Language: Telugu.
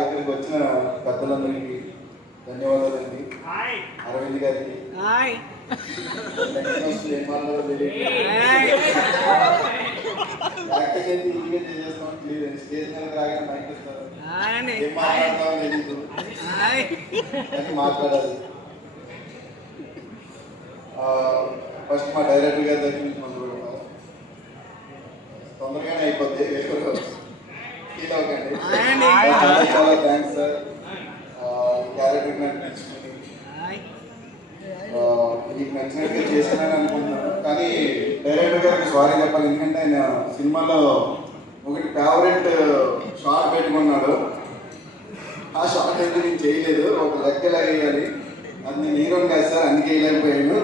ఇక్కడికి వచ్చిన పెద్దలందరికీ ధన్యవాదాలండి. అరవింద్ గారికి స్టేజ్ మీద రాగానే మైక్ ఇస్తారు, ఏం మాట్లాడతామో తెలీదు అని మాట్లాడాలి. ఫస్ట్ మా డైరెక్టర్ గారి దగ్గర నుంచి మొదలు పెడతాం. తొందరగానే అయిపోద్ది, ఫీల్ అవ్వకండి. చాలా థ్యాంక్స్ సార్, క్యారెక్టర్ నాకు నచ్చింది, మీకు నచ్చినట్టుగా చేశానని అనుకుంటున్నాను. కానీ డైరెక్టర్ గారికి సారీ చెప్పాలి, ఎందుకంటే ఆయన సినిమాలో ఒకటి ఫేవరెట్ షార్ట్ పెట్టుకున్నాడు. ఆ షార్ట్ అయితే నేను చేయలేదు, ఒక లెక్కలా వేయాలి, అది నేను హీరోని కాదు సార్, అందుకే వేయలేకపోయాను.